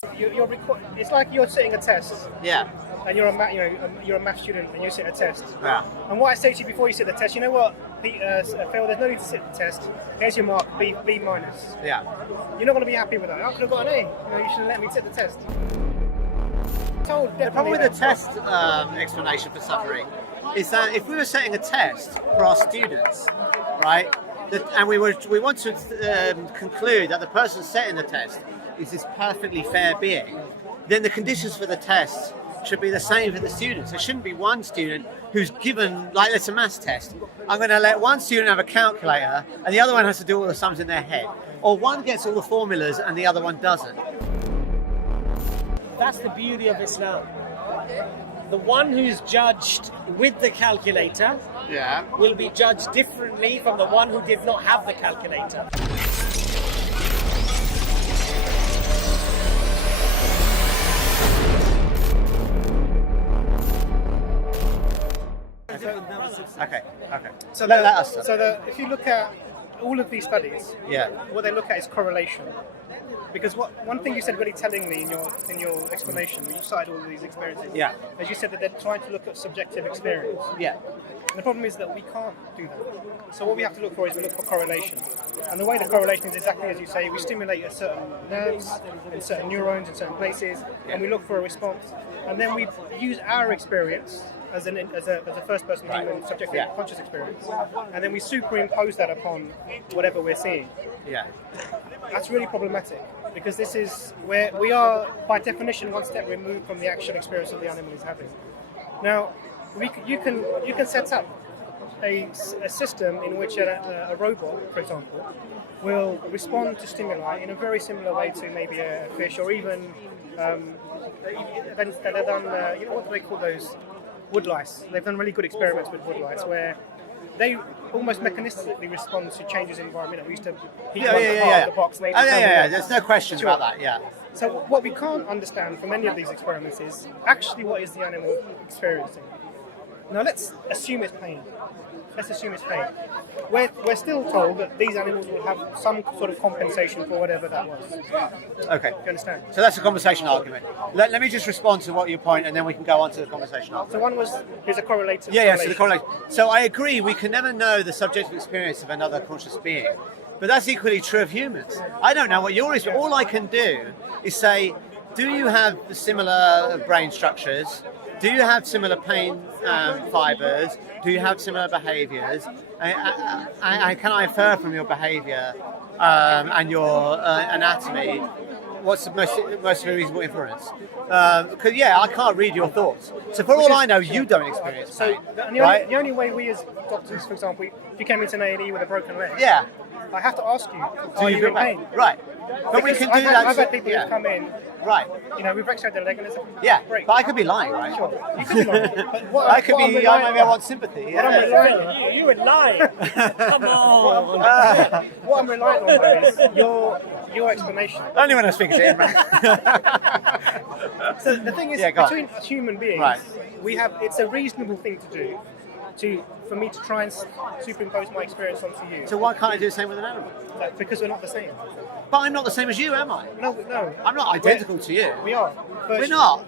It's like you're sitting a test. Yeah. And you're a math student and you sit a test. Yeah. And what I say to you before you sit the test, you know what, Phil, there's no need to sit the test. Here's your mark, B minus. Yeah. You're not going to be happy with that. I could have got an A. You should have let me sit the test. The problem with the test explanation for suffering is that if we were setting a test for our students, right, and we want to conclude that the person setting the test is this perfectly fair being, then the conditions for the test should be the same for the students. There shouldn't be one student who's given, like it's a maths test, I'm going to let one student have a calculator and the other one has to do all the sums in their head. Or one gets all the formulas and the other one doesn't. That's the beauty of Islam. The one who's judged with the calculator will be judged differently from the one who did not have the calculator. Okay. So if you look at all of these studies, what they look at is correlation. Because one thing you said really tellingly in your explanation, when you cited all of these experiences, as you said that they're trying to look at subjective experience. Yeah. And the problem is that we can't do that. So what we have to look for is we look for correlation. And the way the correlation is exactly as you say, we stimulate a certain nerves and certain neurons in certain places, and we look for a response. And then we use our experience as a first-person human subjective conscious experience, and then we superimpose that upon whatever we're seeing. Yeah. That's really problematic because this is where we are, by definition, one step removed from the actual experience that the animal is having. Now, you can set up a system in which a robot, for example, will respond to stimuli in a very similar way to maybe a fish, or even events that are done. What do they call those? Woodlice. They've done really good experiments with woodlice where they almost mechanistically respond to changes in environment. We used to heat part of the box. There's no question about that. Yeah. So what we can't understand from any of these experiments is actually what is the animal experiencing. Now let's assume it's pain. We're still told that these animals will have some sort of compensation for whatever that was. Okay. Do you understand? So that's a conversation argument. Let me just respond to what your point, and then we can go on to the conversation argument. So one is a correlative. So the correlation. So I agree, we can never know the subjective experience of another conscious being. But that's equally true of humans. I don't know what your is. All I can do is say, do you have similar brain structures? Do you have similar pain fibers? Do you have similar behaviours? Can I infer from your behaviour and your anatomy what's the most reasonable inference? Because I can't read your thoughts. So for all I know, you don't experience pain. The only way we as doctors, for example, if you came into an A&E with a broken leg, I have to ask you, are you in pain? Right. But we can do that. I've had people who've come in. Right. We've fractured their leg and there's a break. But I could be lying, right? Sure. You could be lying. But maybe I want sympathy. You would lie. Come on. What I'm relying on though is your explanation. Only when I speak to him, man. So the thing is, between human beings, it's a reasonable thing to do for me to try and superimpose my experience onto you. So why can't I do the same with an animal? Because we're not the same. But I'm not the same as you, am I? No. I'm not identical to you. We are. We're not.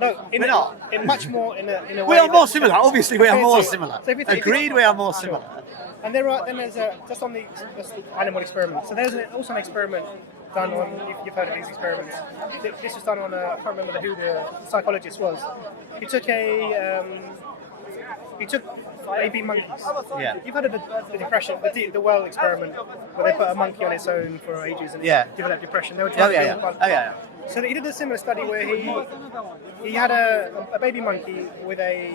No, we're not. In much more in a way. We are more similar. Obviously, we are more similar. So Agreed, we are more similar. And there's just on the animal experiment. So there's also an experiment done on, if you've heard of these experiments. This was done on I can't remember who the psychologist was. He took baby monkeys. Yeah. You've heard of the depression, the well experiment, where they put a monkey on its own for ages and it developed depression. They were trying to So he did a similar study where he had a baby monkey with a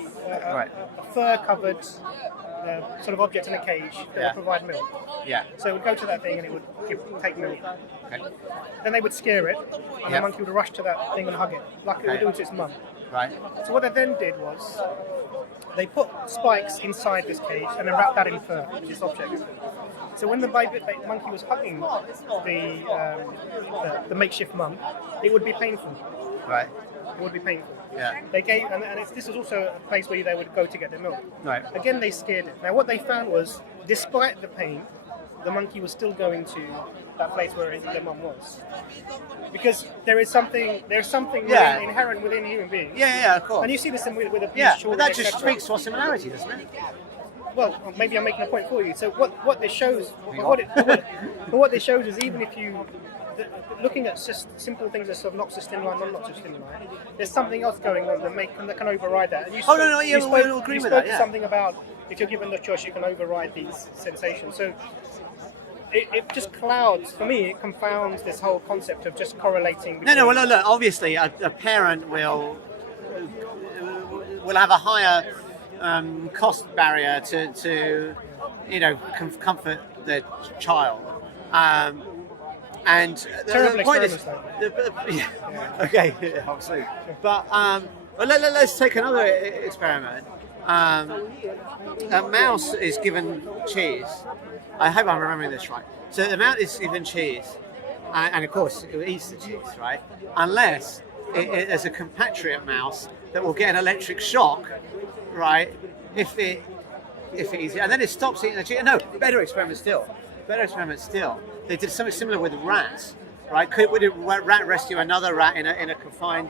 fur-covered sort of object in a cage that would provide milk. Yeah. So it would go to that thing and it would take milk. Okay. Then they would scare it, and the monkey would rush to that thing and hug it, like it would do to its mum. Right. So what they then did was they put spikes inside this cage and then wrapped that in fur, this object. So when the baby monkey was hugging the makeshift mum, it would be painful. Right. It would be painful. Yeah. They gave, this was also a place where they would go to get their milk. Right. Again, they scared it. Now, what they found was, despite the pain, the monkey was still going to that place where the mum was, because there's something inherent within human beings. Yeah, of course. And you see this with abuse. Yeah, children, but that just etc. speaks to our similarity, doesn't it? Well, maybe I'm making a point for you. So what this shows, what this shows is even if you looking at simple things that sort of not so stimuli, not so stimuli, there's something else going on that can override that. And you we'll agree with that. Yeah. Something about if you're given the choice, you can override these sensations. So it just clouds, for me, it confounds this whole concept of just correlating. No. Well, look. Obviously, a parent will have a higher cost barrier to comfort the child. And the point is, okay, obviously. But let's take another experiment. A mouse is given cheese. I hope I'm remembering this right. So the mouse is given cheese, and of course it eats the cheese, right? Unless there's a compatriot mouse that will get an electric shock, right? If it eats it, and then it stops eating the cheese. No, better experiment still. They did something similar with rats, right? Would a rat rescue another rat in a confined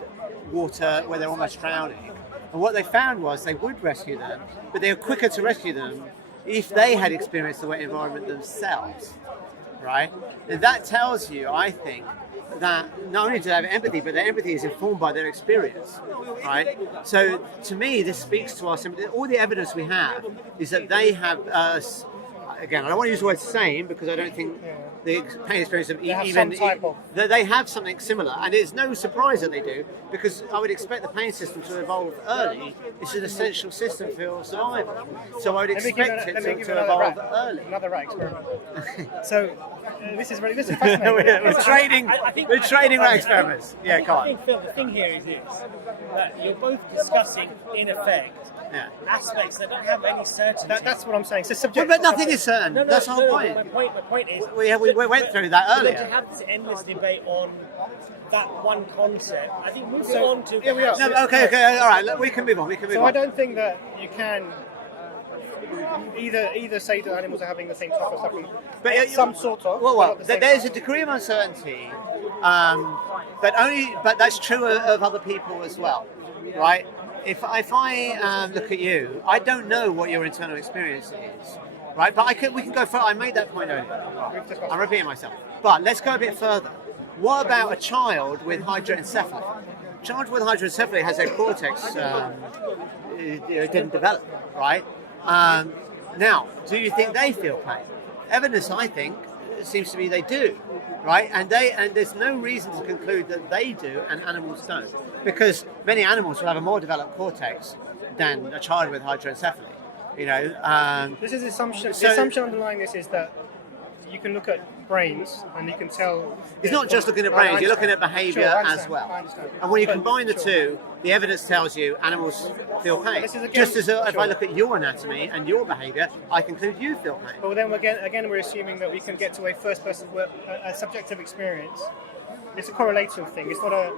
water where they're almost drowning? And what they found was they would rescue them, but they were quicker to rescue them if they had experienced the wet environment themselves, right? And that tells you, I think, that not only do they have empathy, but their empathy is informed by their experience, right? So to me, this speaks to us. All the evidence we have is that they have, again, I don't want to use the word same because I don't think the pain experience of they have something similar, and it's no surprise that they do, because I would expect the pain system to evolve early. It's an essential system for survival, so I would expect it to evolve early. Another rat experiment. So this is fascinating. we're trading rat experiments. Yeah, come on. I think, Phil, the thing here is this: that you're both discussing, in effect, aspects that don't have any certainty. That's what I'm saying. So subject, but nothing is certain. That's the whole point. My point is, we went through that earlier. To have this endless debate on that one concept, I think moving on to... Here we are. No, okay, all right, we can move on. I don't think that you can either say that animals are having the same type of suffering, but some sort of. Well, there's a degree of uncertainty, but that's true of other people as well, right? If I look at you, I don't know what your internal experience is, right? But we can go further. I made that point earlier. I'm repeating myself. But let's go a bit further. What about a child with hydroencephaly? A child with hydroencephaly has their cortex didn't develop, right? Now, do you think they feel pain? Evidence, I think, seems to be they do, right? And there's no reason to conclude that they do and animals don't, because many animals will have a more developed cortex than a child with hydroencephaly. This is assumption. The assumption underlying this is that you can look at brains and you can tell. It's not just looking at brains; you're looking at behaviour as well. And when you combine the two, the evidence tells you animals feel pain. Just as if I look at your anatomy and your behaviour, I conclude you feel pain. But then again, we're assuming that we can get to a first-person, a subjective experience. It's a correlative thing. It's not a.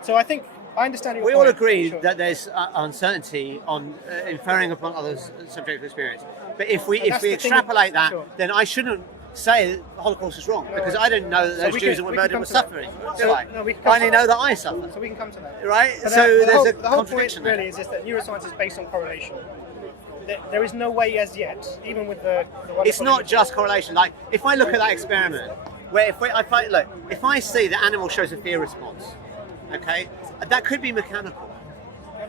So I think. I understand. We all agree that there's uncertainty on inferring upon others' subjective experience. But if we extrapolate that, then I shouldn't say the Holocaust is wrong, because I didn't know that those Jews that were murdered were suffering. Do I? I only know that I suffer. So we can come to that. Right? So there's a contradiction there. The whole point really is that neuroscience is based on correlation. There is no way as yet, even with the it's not just correlation. Like, if I look at that experiment, where if I see the animal shows a fear response, okay, that could be mechanical,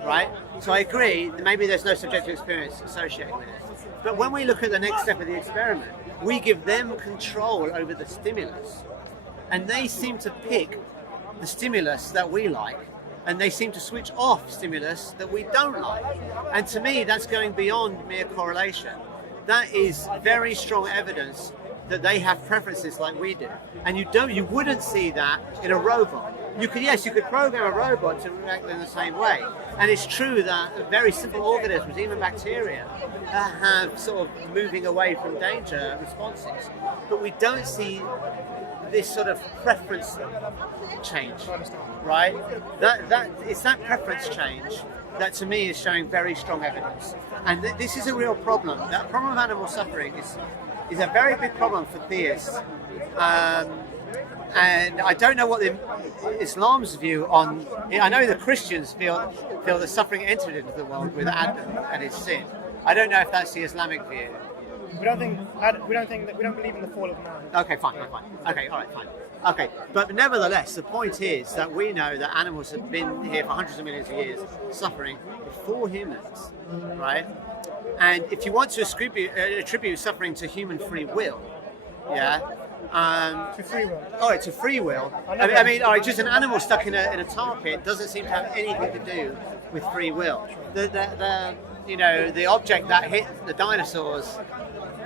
right? So I agree that maybe there's no subjective experience associated with it. But when we look at the next step of the experiment, we give them control over the stimulus, and they seem to pick the stimulus that we like, and they seem to switch off stimulus that we don't like. And to me, that's going beyond mere correlation. That is very strong evidence that they have preferences like we do, and you wouldn't see that in a robot. You could program a robot to react in the same way, and it's true that very simple organisms, even bacteria, have sort of moving away from danger responses, but we don't see this sort of preference change, right? It's that preference change that to me is showing very strong evidence, and this is a real problem. That problem of animal suffering is is a very big problem for theists. And I don't know what Islam's view on. I know the Christians feel that suffering entered into the world with Adam and his sin. I don't know if that's the Islamic view. We don't believe in the fall of man. Okay, fine. Okay, all right, fine. Okay, but nevertheless, the point is that we know that animals have been here for hundreds of millions of years, suffering before humans, right? And if you want to attribute suffering to human free will, to free will. Oh, it's a free will. I mean, all right, just an animal stuck in a tar pit doesn't seem to have anything to do with free will. The object that hit the dinosaurs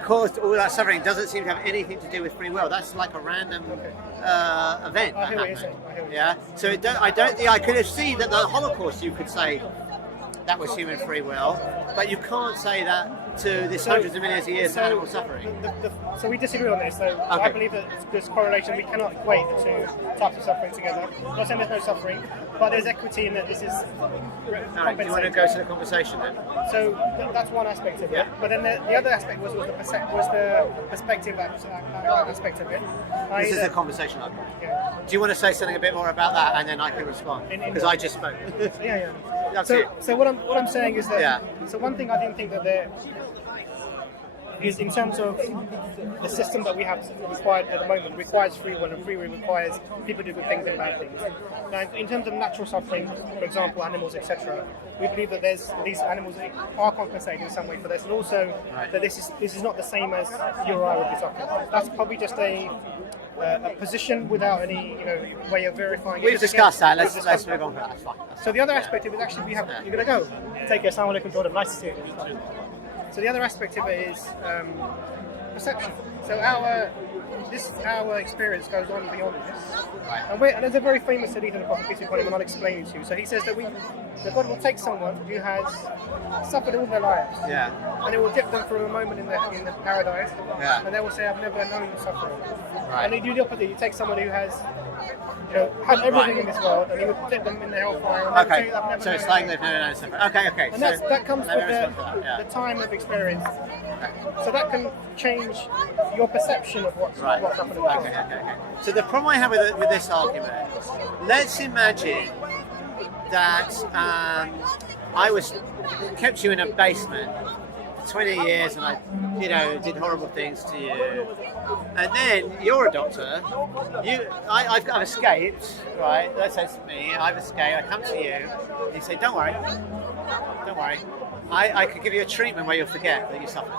caused all that suffering doesn't seem to have anything to do with free will. That's like a random event that happened. Yeah. So I could have seen that the Holocaust. You could say that was human free will, but you can't say that to this hundreds of millions of years of animal suffering. So we disagree on this. So I believe that this correlation, we cannot equate the two types of suffering together. I'm not saying there's no suffering, but there's equity in that this is compensating. Do you want to go to the conversation then? So that's one aspect of it. But then the other aspect was the perspective aspect of it. This is a conversation. Yeah. Do you want to say something a bit more about that, and then I can respond? Because I just spoke. Yeah. So what I'm saying is that. So one thing I didn't think that there is, in terms of the system that we have required at the moment, requires free will, and free will requires people to do good things and bad things. Now, in terms of natural suffering, for example, animals, etc., we believe that these animals are compensated in some way for this, and also that this is not the same as you or I would be suffering. That's probably just a position without any way of verifying it. We've discussed that. Let's move on. That's fine. So the other aspect of it, actually, you're going to go. Take care. Assalamu alaikum, Jordan. Nice to see you. So the other aspect of it is perception. So our experience goes on beyond this. And there's a very famous hadith of the Prophet, peace be upon him, and I'll explain it to you. So he says that God will take someone who has suffered all their lives, and it will dip them for a moment in the paradise, and they will say, "I've never known suffering." Right. And they do the opposite. You take someone who has had everything in this world, and he would dip them in the hellfire. And okay. So it's like they've never known suffering. Okay. And that comes with the time of experience. So that can change your perception of what's happening. Okay. So the problem I have with this argument, let's imagine that I kept you in a basement for 20 years and I, did horrible things to you, and then you're a doctor. I've escaped, right? Let's say it's me. I've escaped. I come to you. And you say, "Don't worry. I could give you a treatment where you'll forget that you suffered."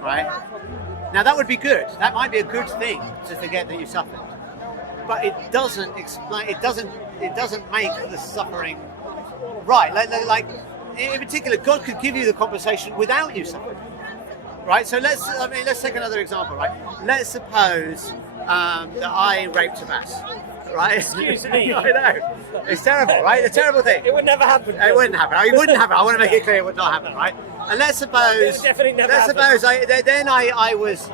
Right? Now that would be good. That might be a good thing to forget that you suffered, but it doesn't explain. It doesn't make the suffering right. Like in particular, God could give you the compensation without you suffering. Right? So let's take another example. Right? Let's suppose that I raped a bat. Right? Excuse me. I know. It's terrible, right? It's a terrible thing. It would never happen. It wouldn't happen. It wouldn't happen. I want to make it clear it would not happen, right? And let's suppose I was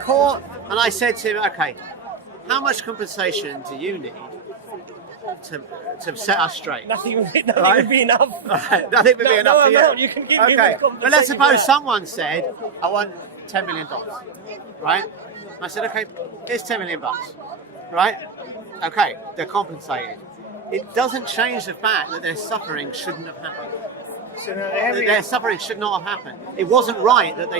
caught, and I said to him, "Okay, how much compensation do you need to set us straight?" Nothing would be enough. Right. Nothing would be enough. No for amount you. You can give me with compensation. But let's suppose someone said, "I want $10 million," right? I said, "Okay, here's $10 million, right?" Okay, they're compensated. It doesn't change the fact that their suffering shouldn't have happened. So their suffering should not have happened. It wasn't right that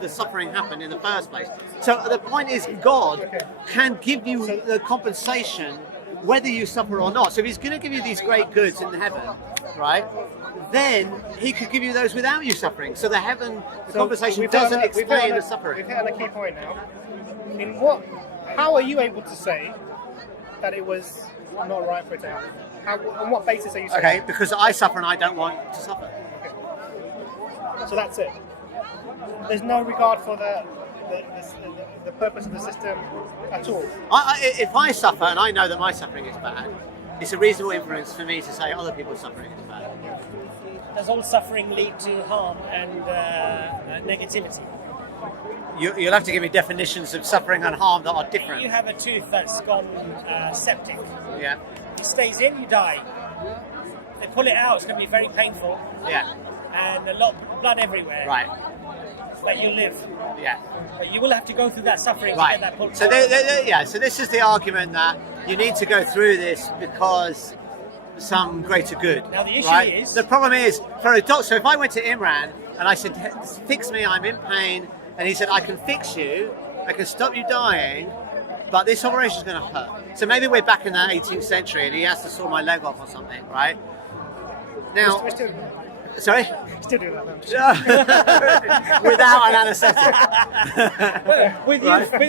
the suffering happened in the first place. So the point is, God can give you the compensation whether you suffer or not. So if He's going to give you these great goods in heaven, right? Then He could give you those without you suffering. So the compensation doesn't explain the suffering. We've hit on a key point now. How are you able to say that it was not right for it to happen? On what basis are you saying? Okay, because I suffer and I don't want to suffer. Okay. So that's it. There's no regard for the purpose of the system at all. If I suffer and I know that my suffering is bad, it's a reasonable inference for me to say other people's suffering is bad. Does all suffering lead to harm and negativity? You'll have to give me definitions of suffering and harm that are different. You have a tooth that's gone septic. Yeah. It stays in, you die. They pull it out, it's going to be very painful. Yeah. And a lot of blood everywhere. Right. that you live. Yeah. But you will have to go through that suffering Right. to get that point. So so this is the argument that you need to go through this because some greater good. Now the issue right? is... The problem is, for a doctor, so if I went to Imran and I said, fix me, I'm in pain, and he said, I can fix you, I can stop you dying, but this operation is going to hurt. So maybe we're back in the 18th century and he has to saw my leg off or something, right? Now... Sorry? Still do that. Without an anaesthetic. With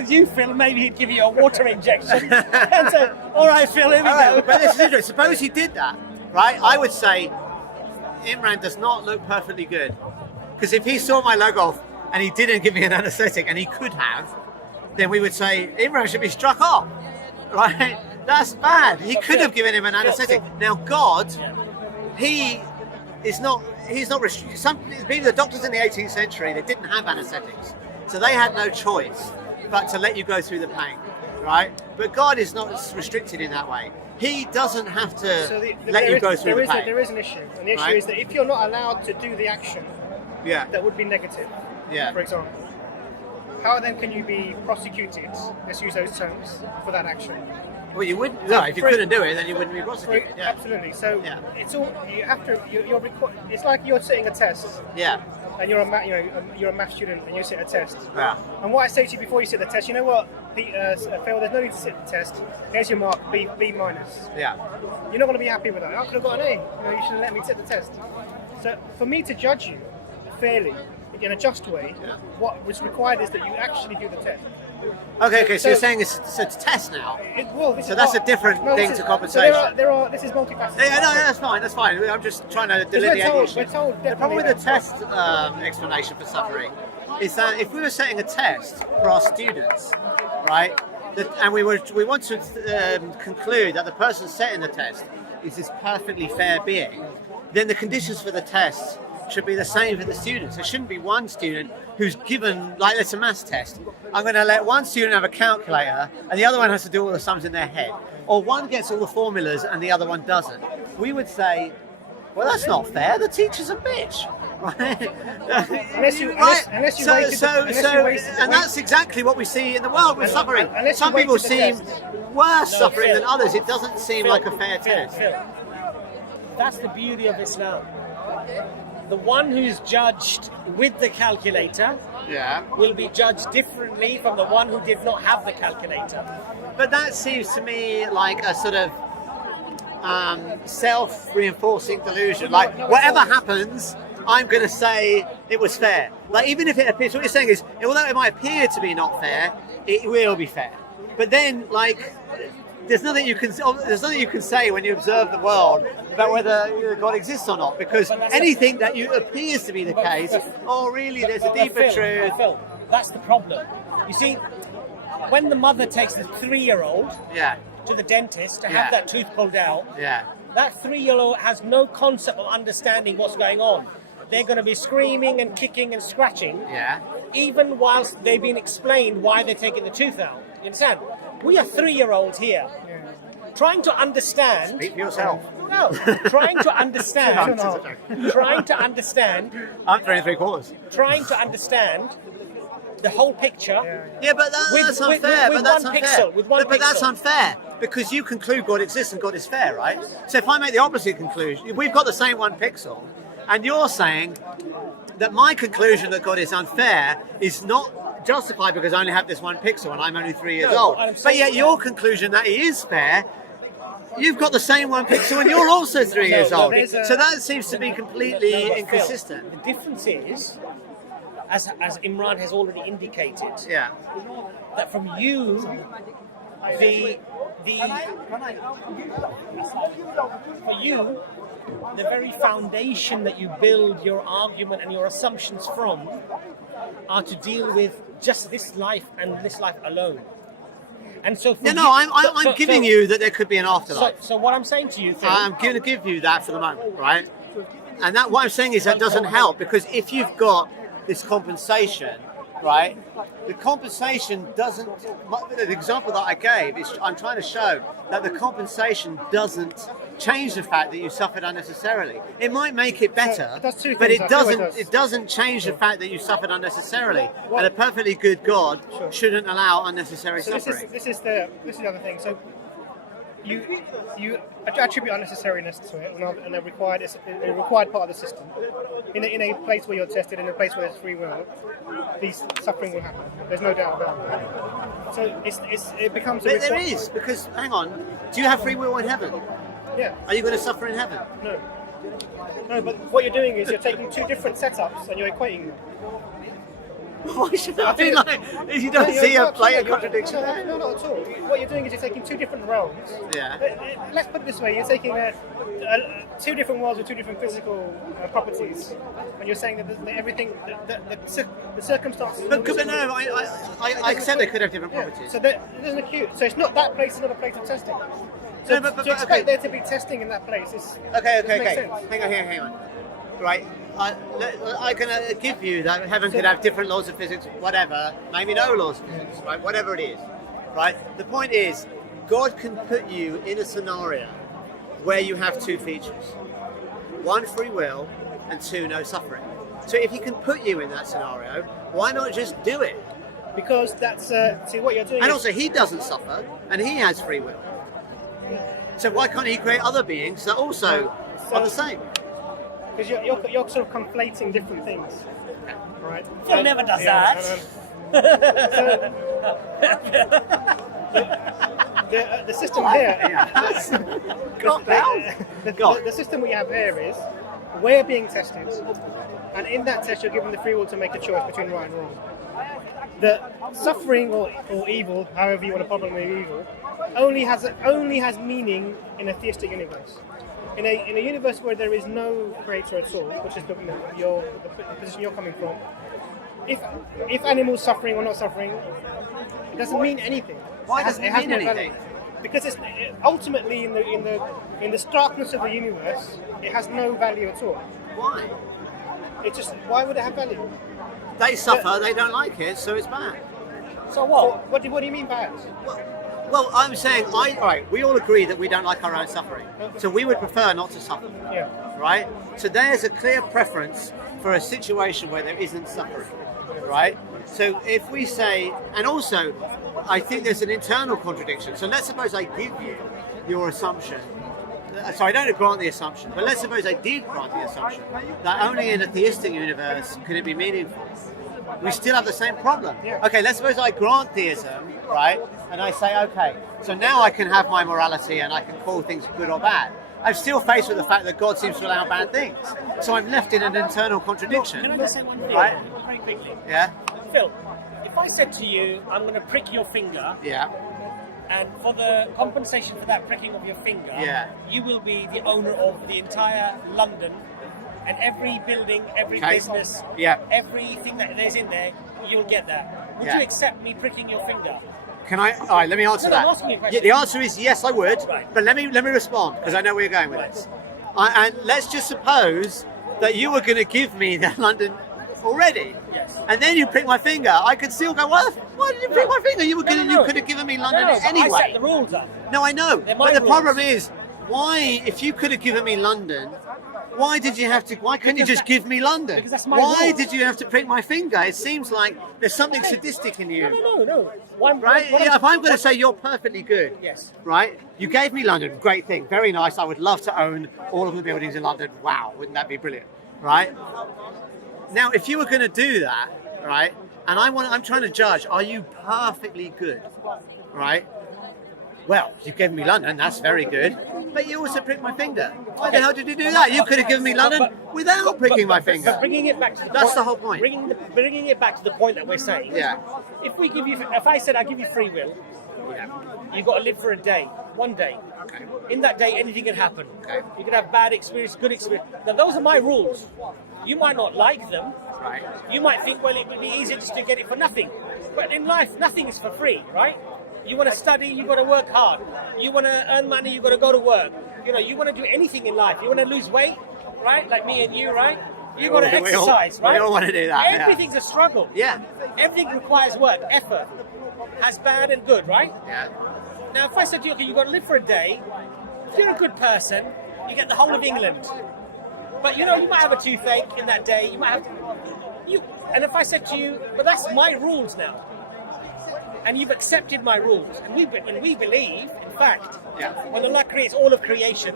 you, Phil, maybe he'd give you a water injection and say, all right, Phil, here we go. But this is interesting. Suppose he did that, right? I would say Imran does not look perfectly good. Because if he saw my leg off and he didn't give me an anaesthetic, and he could have, then we would say Imran should be struck off, right? That's bad. He could have given him an anaesthetic. Now, God, he's not restricted. The doctors in the 18th century, they didn't have anaesthetics, so they had no choice but to let you go through the pain, right? But God is not restricted in that way. He doesn't have to let you go through the pain. There is an issue, and the issue is that if you're not allowed to do the action that would be negative, for example, how then can you be prosecuted, let's use those terms, for that action? Well, you wouldn't. No, if you couldn't do it, then you wouldn't be prosecuted. Yeah. Absolutely. So it's all you have to. It's like you're sitting a test. Yeah. And you're a math student, and you sit a test. Yeah. And what I say to you before you sit the test, you know what, Phil? There's no need to sit the test. Here's your mark, B minus. Yeah. You're not going to be happy with that. I could have got an A. You should have let me sit the test. So for me to judge you fairly in a just way, what was required is that you actually do the test. Okay. So you're saying it's a test now. So that's a different thing to compensation. So this is multifaceted. Yeah, no, that's fine. That's fine. I'm just trying to delineate the issue. The problem with the test explanation for suffering is that if we were setting a test for our students, right, and we want to conclude that the person setting the test is this perfectly fair being, then the conditions for the test should be the same for the students. There shouldn't be one student who's given, like it's a maths test. I'm going to let one student have a calculator and the other one has to do all the sums in their head. Or one gets all the formulas and the other one doesn't. We would say, well, that's not fair. The teacher's a bitch. Right? And that's exactly what we see in the world with suffering. Some people seem worse suffering than others. It doesn't seem like a fair test. That's the beauty of Islam. The one who's judged with the calculator will be judged differently from the one who did not have the calculator. But that seems to me like a sort of self-reinforcing delusion. Like, whatever happens, I'm going to say it was fair. Like, even if it appears, what you're saying is, although it might appear to be not fair, it will be fair. But then, like, there's nothing you can say when you observe the world about whether God exists or not, because anything that appears to be the case, really, there's a deeper truth. Phil, that's the problem. You see, when the mother takes the 3-year-old to the dentist to have that tooth pulled out, that 3-year-old has no concept of understanding what's going on. They're going to be screaming and kicking and scratching, even whilst they've been explained why they're taking the tooth out. You understand? We are 3-year-olds here, trying to understand. Speak for yourself. No, trying to understand. Trying to understand. I'm 3 3/4. Trying to understand the whole picture. Yeah, but that's unfair. With one pixel. But that's unfair because you conclude God exists and God is fair, right? So if I make the opposite conclusion, we've got the same 1 pixel, and you're saying that my conclusion that God is unfair is not justified because I only have this 1 pixel and I'm only 3 years old. But yet your conclusion that he is fair, you've got the same 1 pixel and you're also 3 years old. So that seems to be completely inconsistent. The difference is, as Imran has already indicated, that from you, the very foundation that you build your argument and your assumptions from are to deal with just this life and this life alone. And so I'm giving you that there could be an afterlife. So what I'm saying to you, Phil, I'm going to give you that for the moment, right? And that what I'm saying is that doesn't help, because if you've got this compensation, right, the compensation doesn't. The example that I gave is I'm trying to show that the compensation doesn't change the fact that you suffered unnecessarily. It might make it better, does two but things, it I feel doesn't. it does. It doesn't change the fact that you suffered unnecessarily. Well, and a perfectly good God sure. shouldn't allow unnecessary So suffering. this is the other thing. So you attribute unnecessariness to it, and it's a required part of the system. In a place where you're tested, in a place where there's free will, these suffering will happen. There's no doubt about it. So it becomes. But there is, because hang on, do you have free will in heaven? Yeah. Are you going to suffer in heaven? No. No, but what you're doing is you're taking two different setups and you're equating them. Why should I be like? You don't see a blatant contradiction there? No, not at all. What you're doing is you're taking two different realms. Yeah. Let's put it this way: you're taking two different worlds with two different physical properties, and you're saying that everything, the circumstances. But no, I accept they could have different properties. So there's an acute. So it's not that place; it's not a place of testing. So No, but to expect there to be testing in that place is Okay. makes sense. Hang on. Right. I can give you that heaven could have different laws of physics, whatever, maybe no laws of physics, right? Whatever it is, right? The point is, God can put you in a scenario where you have two features: one, free will, and two, no suffering. So if He can put you in that scenario, why not just do it? Because that's see what you're doing. And also, He doesn't suffer, and He has free will. So why can't He create other beings that also are the same? Because you're sort of conflating different things, right? Phil never does that. The system here, the system we have here is we're being tested, and in that test you're given the free will to make a choice between right and wrong. The suffering or evil, however you want to problem evil, only has meaning in a theistic universe. In a universe where there is no creator at all, which is the position you're coming from, if animals suffering or not suffering, it doesn't mean anything. Why doesn't it mean anything? Because it's ultimately in the starkness of the universe, it has no value at all. Why? Why would it have value? They suffer, they don't like it, so it's bad. So what? What do you mean bad? Well, I'm saying, we all agree that we don't like our own suffering. So we would prefer not to suffer. Yeah. Right? So there's a clear preference for a situation where there isn't suffering. Right? So if we say, and also, I think there's an internal contradiction. So let's suppose I give you your assumption. So I don't grant the assumption, but let's suppose I did grant the assumption that only in a theistic universe could it be meaningful. We still have the same problem. Yeah. Okay, let's suppose I grant theism, right? And I say, okay, so now I can have my morality and I can call things good or bad. I'm still faced with the fact that God seems to allow bad things. So I'm left in an internal contradiction. Can I just say one thing? Right? Very quickly. Yeah? Phil, if I said to you, I'm going to prick your finger, Yeah. and for the compensation for that pricking of your finger, Yeah. you will be the owner of the entire London, and every building, every Okay. business, Yeah. everything that there's in there, you'll get that. Would Yeah. you accept me pricking your finger? Can I? All right, let me answer No, I'm that. asking you a question. The answer is yes, I would. Right. But let me respond because I know where you're going with this. And let's just suppose that you were going to give me the London already. Yes. And then you prick my finger. I could still go, well, why did you prick my finger? You could have given me London No, but anyway. I set the rules up. No, I know. They're my But the rules. problem is, why, if you could have given me London, why couldn't you just give me London? Because that's my Why rules. did you have to prick my finger? It seems like there's something sadistic in you. No. Right? Yeah, if I'm going to say you're perfectly good, Yes. right? You gave me London, great thing, very nice. I would love to own all of the buildings in London. Wow, wouldn't that be brilliant, right? Now, if you were going to do that, right, and I'm trying to judge, are you perfectly good, right? Well, you gave me London, that's very good, but you also pricked my finger. Why the hell did you do that? You could have given me London without pricking my finger. But bringing it back to That's the whole point. Bringing it back to the point that we're saying. Yeah. If I said I give you free will, you got to live for a day, one day. Okay. In that day, anything can happen. Okay. You can have bad experience, good experience. Now, those are my rules. You might not like them. Right. You might think, well, it would be easier just to get it for nothing. But in life, nothing is for free, right? You want to study, you got to work hard. You want to earn money, you got to go to work. You want to do anything in life. You want to lose weight, right? Like me and you, right? You got to exercise, right? We all want to do that. Everything's a struggle. Yeah. Everything requires work, effort. Has bad and good, right? Yeah. Now, if I said to you, okay, you got to live for a day, if you're a good person, you get the whole of England. But you might have a toothache in that day. You might have and if I said to you, but that's my rules now, and you've accepted my rules, and we believe, in fact, when Allah creates all of creation,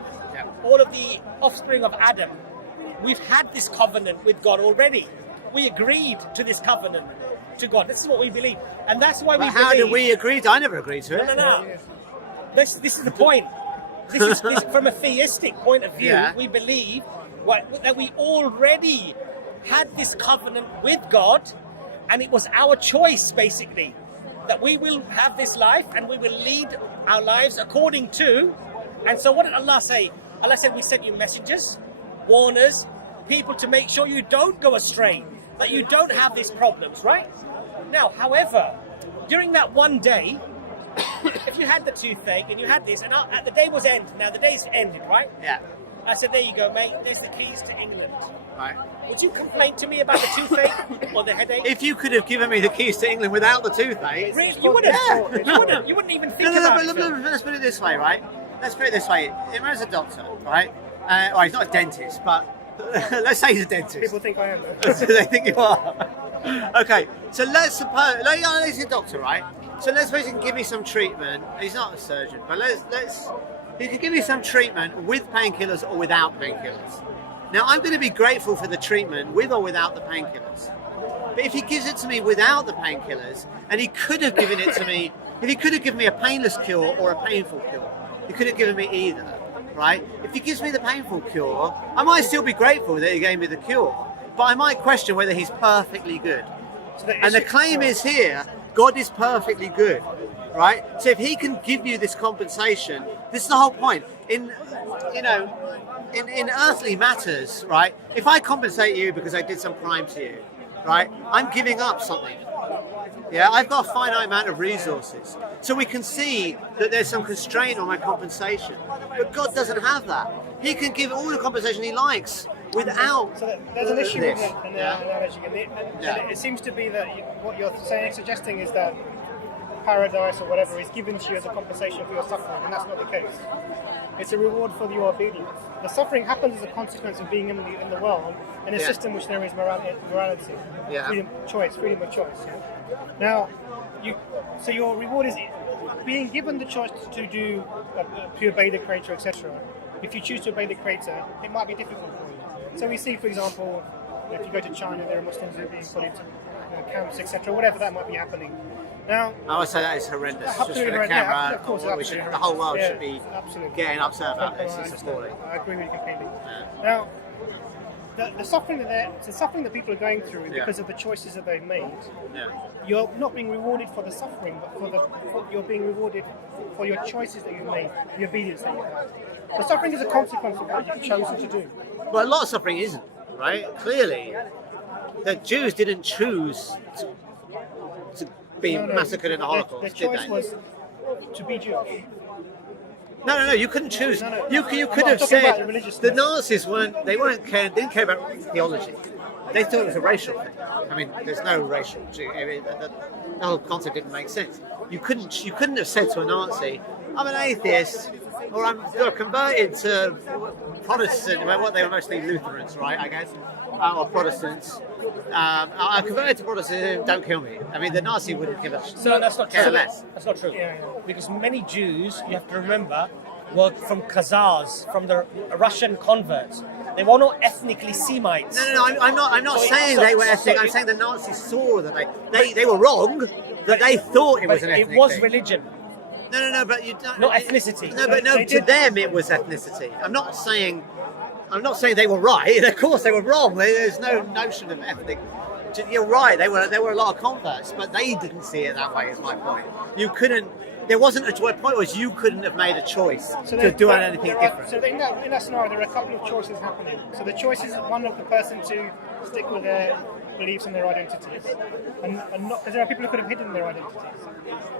all of the offspring of Adam, we've had this covenant with God already. We agreed to this covenant to God. This is what we believe, and that's why we believe. How did we agree to? I never agreed to it. No. This is the point. This is from a theistic point of view. Yeah. We believe that we already had this covenant with God, and it was our choice, basically, that we will have this life and we will lead our lives according to. And so what did Allah say? Allah said, we sent you messengers, warners, people to make sure you don't go astray, that you don't have these problems, right? Now, however, during that one day, if you had the toothache and you had this, and the day was ended, now the day's ended, right? Yeah. I said, there you go, mate, there's the keys to England. Right. Would you complain to me about the toothache or the headache? If you could have given me the keys to England without the toothache... Really? You wouldn't. Yeah. You wouldn't even think about it. No, let's put it this way, right? Let's put it this way. Imran's a doctor, right? Well, he's not a dentist, but let's say he's a dentist. People think I am, though. They think you are. Okay, so let's suppose... he's a doctor, right? So let's suppose he can give me some treatment. He's not a surgeon, but let's... He can give me some treatment with painkillers or without painkillers. Now, I'm going to be grateful for the treatment with or without the painkillers. But if he gives it to me without the painkillers, and he could have given it to me, if he could have given me a painless cure or a painful cure, he could have given me either, right? If he gives me the painful cure, I might still be grateful that he gave me the cure, but I might question whether he's perfectly good. And the claim is here, God is perfectly good, right? So if he can give you this compensation, this is the whole point. In earthly matters, right? If I compensate you because I did some crime to you, right? I'm giving up something. Yeah, I've got a finite amount of resources. So we can see that there's some constraint on my compensation. But God doesn't have that. He can give all the compensation he likes without there's an issue this. with the analogy. And it seems to be that what you're suggesting is that paradise or whatever is given to you as a compensation for your suffering, and that's not the case. It's a reward for your obedience. The suffering happens as a consequence of being in the world, in a system which there is morality, freedom of choice. Yeah? Now, so your reward is being given the choice to obey the Creator, etc. If you choose to obey the Creator, it might be difficult for you. So we see, for example, if you go to China, there are Muslims who are being put into camps, etc. Whatever that might be happening. Now, I would say that is horrendous. Absolutely Just for the camera, yeah, of course, the whole world should be getting upset about this. I It's appalling. I agree with you completely. Now, the suffering that people are going through is because of the choices that they've made. Yeah. You're not being rewarded for the suffering, but you're being rewarded for your choices that you've made, the obedience that you've had. The suffering is a consequence of what you've chosen to do. Well, a lot of suffering isn't, right? Clearly, the Jews didn't choose to be massacred in the Holocaust, the choice did they? was to be Jewish. No, you couldn't choose. No. You could have said the Nazis didn't care about theology. They thought it was a racial thing. I mean, there's no racial. The whole concept didn't make sense. You couldn't have said to a Nazi, "I'm an atheist," or "I'm converted to Protestant." What they were mostly Lutherans, right? I guess, or Protestants. I converted to Protestantism, don't kill me. I mean, the Nazi wouldn't give a So that's not true. less. That's not true. Because many Jews, you have to remember, were from Khazars, from the Russian converts. They were not ethnically Semites. No, I'm not saying they were ethnic. I'm saying the Nazis saw that they were wrong, that they thought it was an ethnic It was thing. religion. No, but you don't. Not ethnicity. No, to them it was ethnicity. I'm not saying they were right. Of course they were wrong. There's no notion of ethnic. You're right. There were a lot of converts, but they didn't see it that way. Is my point. You couldn't. There wasn't a point was you couldn't have made a choice to do anything different. So in that scenario, there are a couple of choices happening. So the choice is one of the person to stick with their beliefs and their identities, and not because there are people who could have hidden their identities.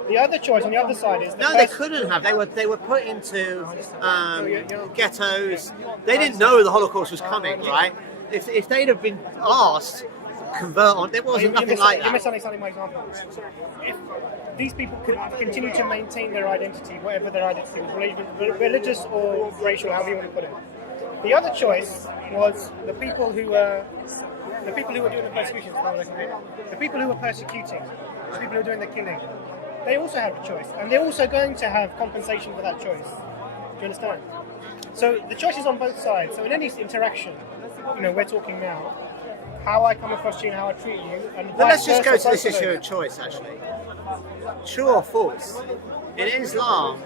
The other choice on the other side is they couldn't have. They were put into ghettos. They didn't know the Holocaust was coming, right? If they'd have been asked, convert on. There wasn't nothing like You're that. misunderstanding my example. If these people could continue to maintain their identity, whatever their identity was, religious or racial, however you want to put it. The other choice was the people who were doing the persecution. The people who were persecuting, the people who were doing the killing. They also have a choice, and they're also going to have compensation for that choice. Do you understand? So the choice is on both sides. So in any interaction, we're talking now, how I come across you and how I treat you. And But let's just go to this issue of choice, actually. True or false? In Islam,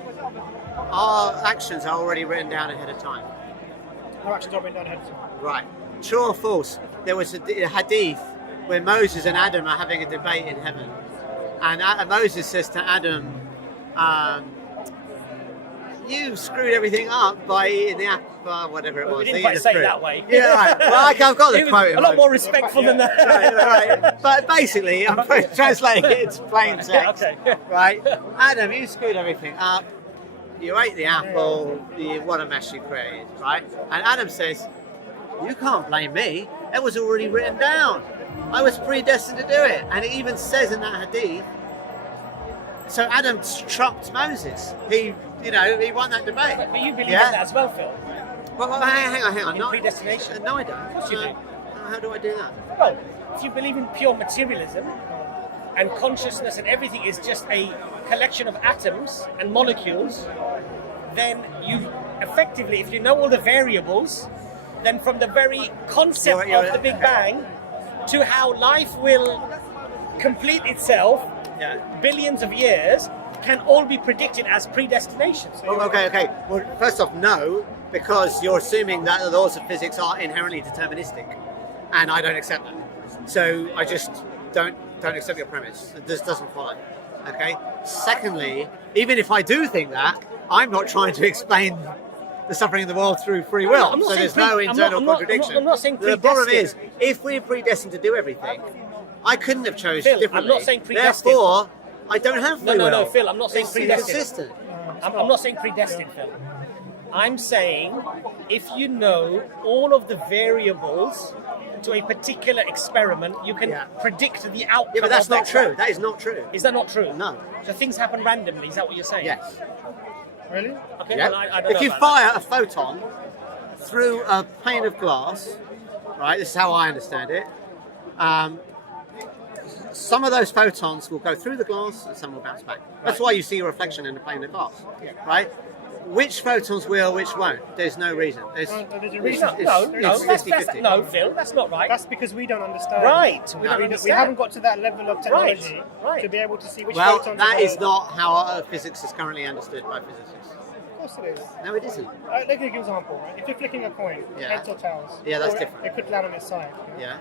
our actions are already written down ahead of time. Our actions are written down ahead of time. Right. True or false? There was a hadith where Moses and Adam are having a debate in heaven. And Moses says to Adam, you screwed everything up by eating the apple, whatever it was. He didn't quite say it that way. Yeah, right. Well, I've got the quote. A lot more respectful than that. Right. But basically, I'm translating it into plain text. Okay. Right? Adam, you screwed everything up. You ate the apple. What a mess you created, right? And Adam says, you can't blame me. It was already written down. I was predestined to do it. And it even says in that hadith, so Adam trumped Moses. He won that debate. But you believe in that as well, Phil? Well, hang on. In predestination? No, I don't. Of course you do. How do I do that? Well, if you believe in pure materialism, and consciousness and everything is just a collection of atoms and molecules, then you effectively, if you know all the variables, then from the very concept of the Big Bang to how life will complete itself, billions of years, can all be predicted as predestination. So okay. Well, first off, no, because you're assuming that the laws of physics are inherently deterministic, and I don't accept that. So I just don't accept your premise. This doesn't follow. Okay. Secondly, even if I do think that, I'm not trying to explain the suffering in the world through free will. So there's no internal contradiction. I'm not saying predestined. The problem is, if we're predestined to do everything, I couldn't have chosen differently. I'm not saying predestined. Therefore, I don't have free will. No, Phil, I'm not saying predestined. Inconsistent. I'm not saying predestined, Phil. I'm saying if you know all of the variables to a particular experiment, you can predict the outcome. Yeah, but that's of not that true. That is not true. Is that not true? No. So things happen randomly. Is that what you're saying? Yes. Really? Okay. Yep. Well, I don't if know you about fire a photon through a pane of glass, right? This is how I understand it. Some of those photons will go through the glass and some will bounce back. That's why you see a reflection in the pane of glass, right? Which photons will, which won't? There's no reason. There's a reason. It's 50-50. No, Phil, that's not right. That's because we don't understand. Right. We don't understand. We haven't got to that level of technology Right. to be able to see which Well, photons. that is not how physics is currently understood by physicists. Of course it is. No, it isn't. Let me give you an example. Right? If you're flicking a coin, heads or tails, that's different. It could land on its side. Yeah.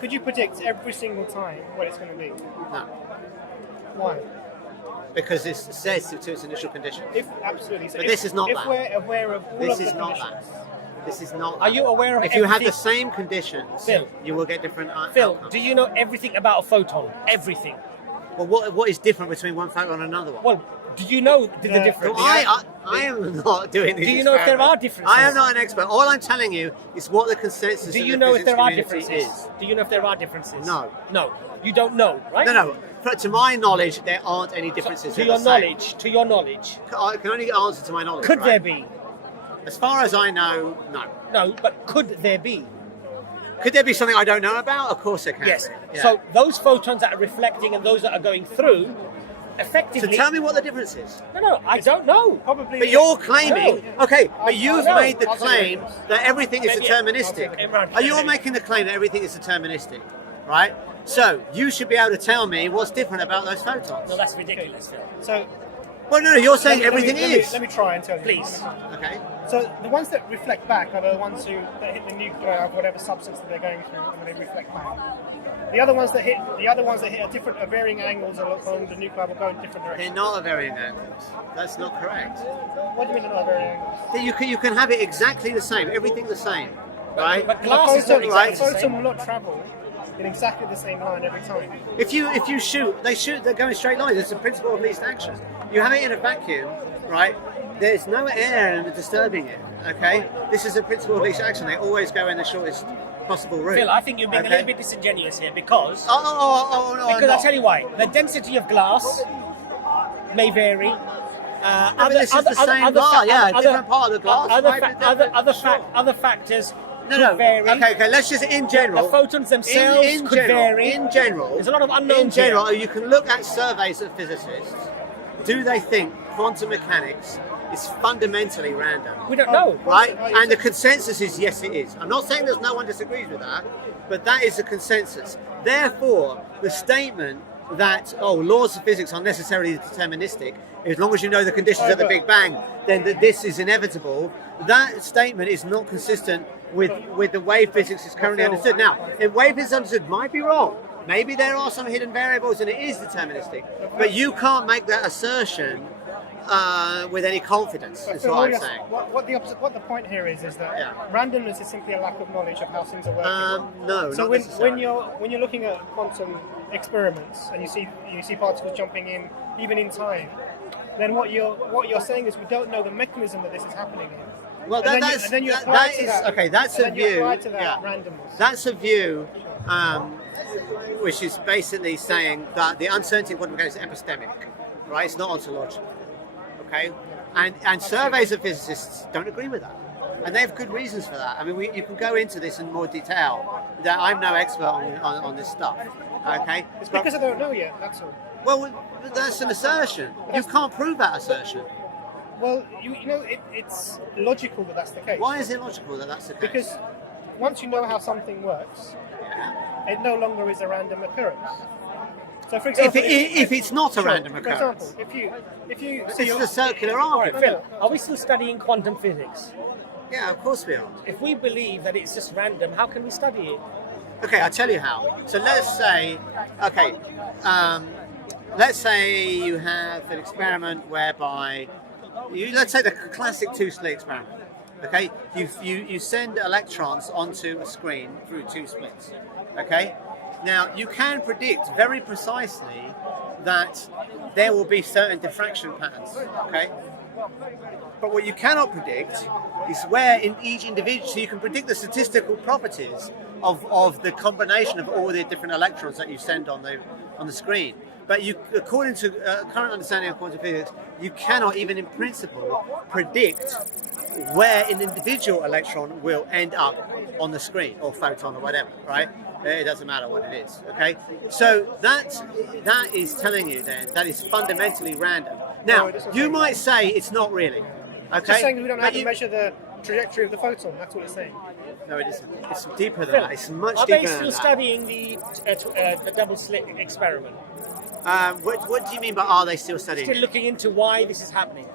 Could you predict every single time what it's going to be? No. Why? Because it says to its initial condition. Absolutely. So But this is not if that. we're aware of all This of the is not conditions, that. This is not. Are you aware of If you have everything- the same conditions, Phil. you will get different Phil, outcomes. do you know everything about a photon? Everything. Well, what is different between one photon and another one? Well, do you know the difference? I am not doing these. Do you know if there are experiments. differences? I am not an expert. All I'm telling you is what the consensus Do of you the know if physics there are community differences? is. Do you know if there are differences? No. No. You don't know, right? No. But to my knowledge, there aren't any differences. To They're your the same. knowledge. I can only answer to my knowledge. Could right? there be? As far as I know, no. No, but could there be? Could there be something I don't know about? Of course there can. Yes. be. Yeah. So those photons that are reflecting and those that are going through, So effectively. tell me what the difference is. No, I don't know. probably. But you're claiming, okay, but you've No. made the claim that everything is Maybe- deterministic. Imran, Are you making the claim that everything is deterministic, right? So you should be able to tell me what's different about those photons. No, that's ridiculous, Phil. So Well, no, you're saying let me- everything let me- is. Let me try and tell you. Please. Okay. So the ones that reflect back are the ones that hit the nuclei of whatever substance that they're going through, and they reflect back. The other ones that hit at varying angles along the nuclei will go in different They're directions. not at varying angles. That's not correct. What do you mean they're not at varying angles? You can have it exactly the same, everything the same, right? But glass is not The exactly the photon same. will not travel in exactly the same line every time. If you shoot, they're going straight lines. It's the principle of least action. You have it in a vacuum, right? There's no air disturbing it. Okay, this is the principle of least action. They always go in the shortest possible route. Phil, I think you're being a little bit disingenuous here because... No, because I'll tell you why. The density of glass may vary. Different part of the glass. Other factors No. vary. Okay. Let's just in general. The photons themselves could vary. In general, there's a lot of unknowns. In general, you can look at surveys of physicists. Do they think quantum mechanics is fundamentally random? We don't know, right? And the consensus is yes, it is. I'm not saying there's no one disagrees with that, but that is the consensus. Therefore, the statement that laws of physics are necessarily deterministic, as long as you know the conditions of the Big Bang, then this is inevitable. That statement is not consistent with the way physics is currently understood. Now, if way physics is understood might be wrong. Maybe there are some hidden variables and it is deterministic, but you can't make that assertion with any confidence. Is what I'm saying. What the point here is that randomness is simply a lack of knowledge of how things are working. No. So not when you're looking at quantum experiments and you see particles jumping in even in time, then what you're saying is we don't know the mechanism that this is happening in. Well, that's a view. Randomness. That's a view. Which is basically saying that the uncertainty of quantum mechanics is epistemic, right? It's not ontological, okay? And surveys of physicists don't agree with that, and they have good reasons for that. I mean, you can go into this in more detail. That I'm no expert on this stuff, okay? It's because I don't know yet. That's all. Well, that's an assertion. You can't prove that assertion. Well, it's logical that that's the case. Why is it logical that that's the case? Because once you know how something works, it no longer is a random occurrence. So, for example, if it's not a random occurrence, for example, if you this is a circular argument. Phil, are we still studying quantum physics? Yeah, of course we are. If we believe that it's just random, how can we study it? Okay, I'll tell you how. So let's say, let's say you have an experiment whereby let's say the classic two-slit experiment. Okay, you send electrons onto a screen through two slits. Okay, now you can predict very precisely that there will be certain diffraction patterns. Okay, but what you cannot predict is where in each individual. So you can predict the statistical properties of the combination of all the different electrons that you send on the screen. But you, according to current understanding of quantum physics, you cannot even in principle predict where an individual electron will end up on the screen, or photon, or whatever, right? It doesn't matter what it is, okay? So that is telling you then that it's fundamentally random. Now, you might say it's not really, okay? Just saying we don't know how to measure the trajectory of the photon, that's what it's saying. No, it isn't. It's deeper than that. It's much Are deeper they than still that. studying the double slit experiment? What do you mean by are they still studying? Still looking into why this is happening.